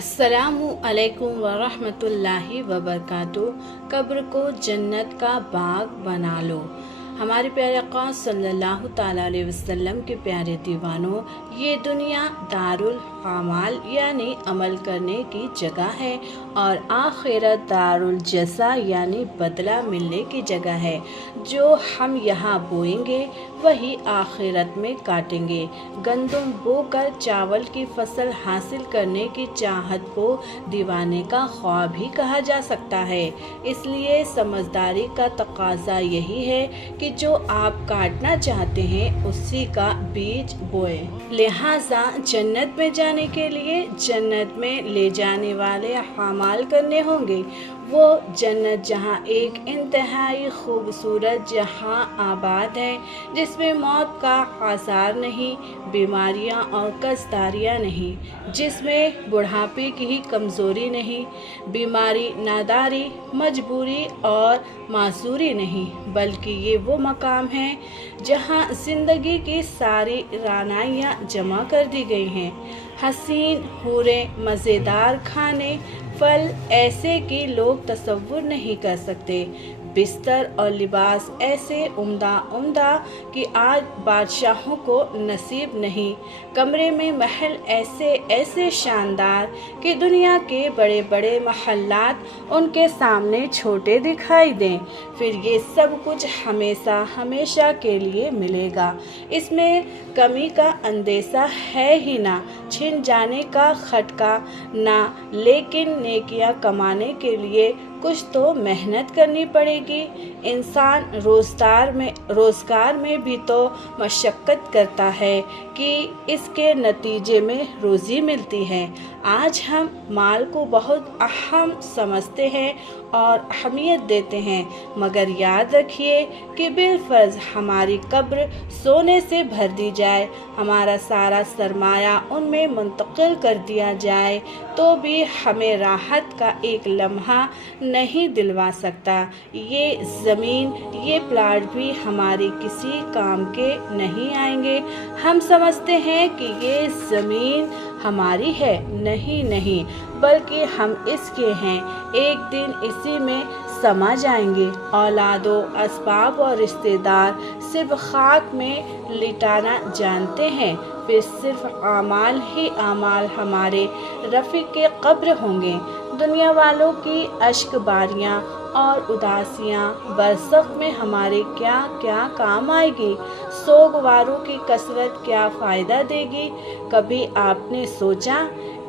अस्सलामु अलैकुम वरहमतुल्लाहि वबरकातुहू। कब्र को जन्नत का बाग बना लो। हमारे प्यारे आका सल्लल्लाहु ताला अलैहि वसल्लम के प्यारे दीवानों, ये दुनिया दारुल आमाल यानी अमल करने की जगह है और आखिरत दारुल जज़ा यानी बदला मिलने की जगह है। जो हम यहाँ बोएंगे वही आखिरत में काटेंगे। गंदम बोकर चावल की फसल हासिल करने की चाहत को दीवाने का ख्वाब ही कहा जा सकता है। इसलिए समझदारी का तकाजा यही है कि जो आप काटना चाहते हैं उसी का बीज बोए। लिहाजा जन्नत में जाने के लिए जन्नत में ले जाने वाले अमाल करने होंगे। वो जन्नत जहाँ एक इंतहाई खूबसूरत जहाँ आबाद है, जिसमें मौत का आसार नहीं, बीमारियाँ और कसदारियाँ नहीं, जिसमें बुढ़ापे की ही कमज़ोरी नहीं, बीमारी, नादारी, मजबूरी और मासूरी नहीं, बल्कि ये वो मकाम है जहाँ ज़िंदगी की सारी रानाइयाँ जमा कर दी गई हैं। हसीन हूरें, मज़ेदार खाने, फल ऐसे कि लोग तसव्वुर नहीं कर सकते, बिस्तर और लिबास ऐसे उम्दा कि आज बादशाहों को नसीब नहीं, कमरे में महल ऐसे ऐसे शानदार कि दुनिया के बड़े बड़े महल्लात उनके सामने छोटे दिखाई दें। फिर ये सब कुछ हमेशा हमेशा के लिए मिलेगा। इसमें कमी का अंदेशा है ही ना, छिन जाने का खटका ना, लेकिन नेकियां कमाने के लिए कुछ तो मेहनत करनी पड़ेगी। इंसान रोज़गार में भी तो मशक्क़त करता है कि इसके नतीजे में रोज़ी मिलती है। आज हम माल को बहुत अहम समझते हैं और अहमियत देते हैं, मगर याद रखिए कि बिलफर्ज हमारी कब्र सोने से भर दी जाए, हमारा सारा सरमाया उनमें मुंतकिल कर दिया जाए, तो भी हमें राहत का एक लम्हा नहीं दिलवा सकता। ये ज़मीन, ये प्लाट भी हमारे किसी काम के नहीं आएंगे। हम समझते हैं कि ये ज़मीन हमारी है, नहीं, बल्कि हम इसके हैं। एक दिन इसी में समा जाएंगे। औलादो, असबाब और रिश्तेदार सिर्फ खाक में लिटाना जानते हैं, फिर सिर्फ आमाल ही आमाल हमारे रफ़ीक के कब्र होंगे। दुनिया वालों की अश्क बारियाँ और उदासियाँ बरज़ख में हमारे क्या क्या काम आएगी। सोगवारों की कसरत क्या फ़ायदा देगी। कभी आपने सोचा,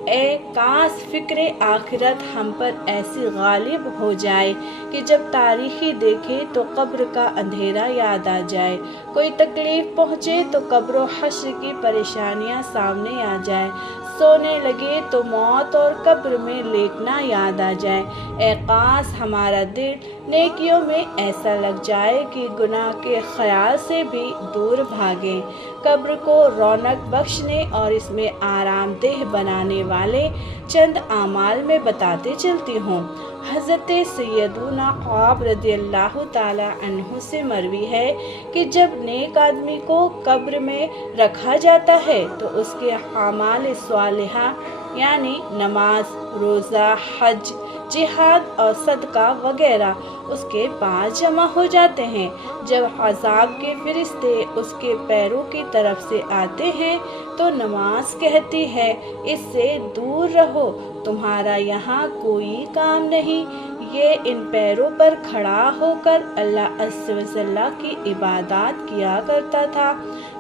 ए काश फ़िक्र आखिरत हम पर ऐसी गालिब हो जाए कि जब तारीख़ी देखे तो कब्र का अंधेरा याद आ जाए, कोई तकलीफ़ पहुँचे तो कब्र हश्र की परेशानियाँ सामने आ जाए, सोने लगे तो मौत और कब्र में लेटना याद आ जाए। ए काश हमारा दिल नेकियों में ऐसा लग जाए कि गुनाह के ख्याल से भी दूर भागे। कब्र को रौनक बख्शने और इसमें आरामदेह बनाने वाले चंद आमाल में बताते चलती हूँ। हज़रत सैयदुना क़आब रज़ियल्लाहु ताला अन्हु से मरवी है कि जब नेक आदमी को कब्र में रखा जाता है तो उसके आमाल स्वालिहा यानी नमाज, रोज़ा, हज, जिहाद और सदका वगैरह उसके पास जमा हो जाते हैं। जब अज़ाब के फरिश्ते उसके पैरों की तरफ से आते हैं तो नमाज कहती है, इससे दूर रहो, तुम्हारा यहाँ कोई काम नहीं। ये इन पैरों पर खड़ा होकर अल्लाह अज़्ज़ व जल्ला की इबादत किया करता था।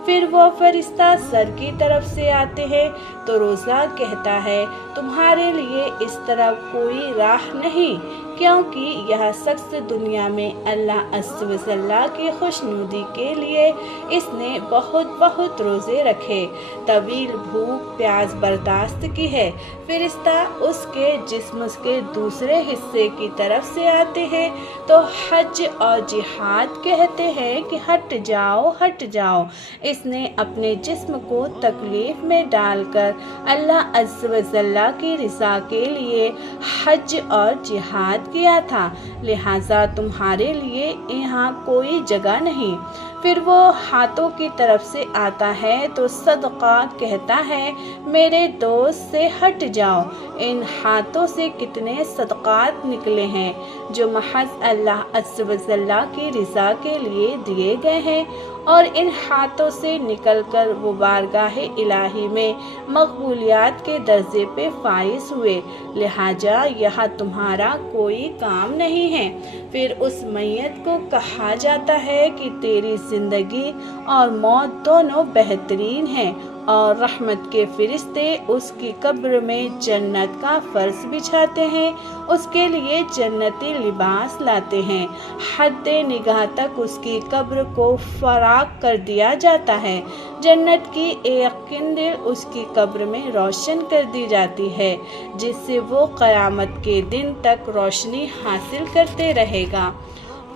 फिर वो फरिश्ता सर की तरफ से आते हैं तो रोज़ा कहता है, तुम्हारे लिए इस तरफ कोई राह नहीं, क्योंकि यह शख्स दुनिया में अल्लाह अज़्ज़ व जल्ला की खुशनुदी के लिए इसने बहुत रोज़े रखे, तवील भूख प्यास बर्दाश्त की है। फरिश्ता उसके जिस्म के दूसरे हिस्से की तरफ से आते हैं तो हज और जिहाद कहते हैं कि हट जाओ। इसने अपने जिस्म को तकलीफ में डालकर अल्लाह अज़्ज़ व जल्ला की रिज़ा के लिए हज और जिहाद किया था, लिहाजा तुम्हारे लिए यहाँ कोई जगह नहीं। फिर वो हाथों की तरफ से आता है तो सदका कहता है, मेरे दोस्त से हट जाओ। ان ہاتھوں سے کتنے صدقات نکلے ہیں جو محض اللہ عز و جل کی رضا کے لیے دیے گئے ہیں، اور ان ہاتھوں سے نکل کر وہ بارگاہ الہی میں مقبولیات کے درجے پہ فائز ہوئے، لہٰذا یہاں تمہارا کوئی کام نہیں ہے۔ پھر اس میت کو کہا جاتا ہے کہ تیری زندگی اور موت دونوں بہترین ہیں، اور رحمت کے فرشتے اس کی قبر میں جنت کا فرش بچھاتے ہیں، اس کے لیے جنتی لباس لاتے ہیں، حد نگاہ تک اس کی قبر کو فراخ کر دیا جاتا ہے، جنت کی ایک قندیل اس کی قبر میں روشن کر دی جاتی ہے جس سے وہ قیامت کے دن تک روشنی حاصل کرتے رہے گا۔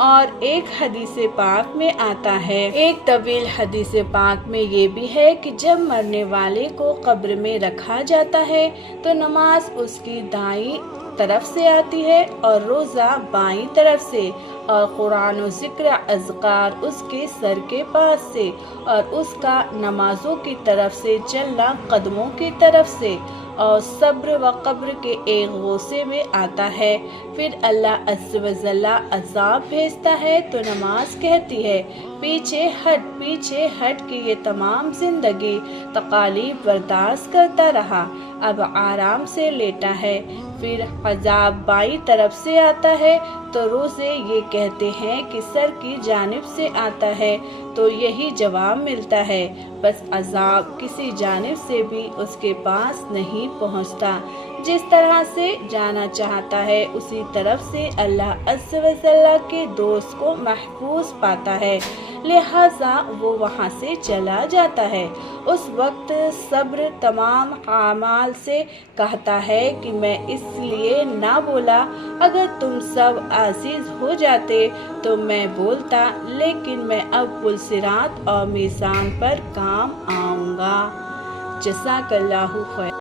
اور ایک حدیث پاک میں آتا ہے، ایک طویل حدیث پاک میں یہ بھی ہے کہ جب مرنے والے کو قبر میں رکھا جاتا ہے تو نماز اس کی دائیں طرف سے آتی ہے اور روزہ بائیں طرف سے، اور قرآن و ذکر اذکار اس کے سر کے پاس سے، اور اس کا نمازوں کی طرف سے چلنا قدموں کی طرف سے، اور صبر و قبر کے ایک غوثے میں آتا ہے۔ پھر اللہ عز و جل عذاب بھیجتا ہے تو نماز کہتی ہے پیچھے ہٹ کہ یہ تمام زندگی تکالیف برداشت کرتا رہا، اب آرام سے لیٹا ہے۔ پھر عذاب بائیں طرف سے آتا ہے تو روزے یہ کہتے ہیں کہ سر کی جانب سے آتا ہے تو یہی جواب ملتا ہے، بس عذاب کسی جانب سے بھی اس کے پاس نہیں پہنچتا، جس طرح سے جانا چاہتا ہے اسی طرف سے اللہ عز و جل کے دوست کو محفوظ پاتا ہے، لہٰذا وہ وہاں سے چلا جاتا ہے۔ اس وقت صبر تمام اعمال سے کہتا ہے کہ میں اس لیے نہ بولا، اگر تم سب عزیز ہو جاتے تو میں بولتا، لیکن میں اب پل صراط اور میزان پر کام آؤں گا۔ جزاک اللہ خیر۔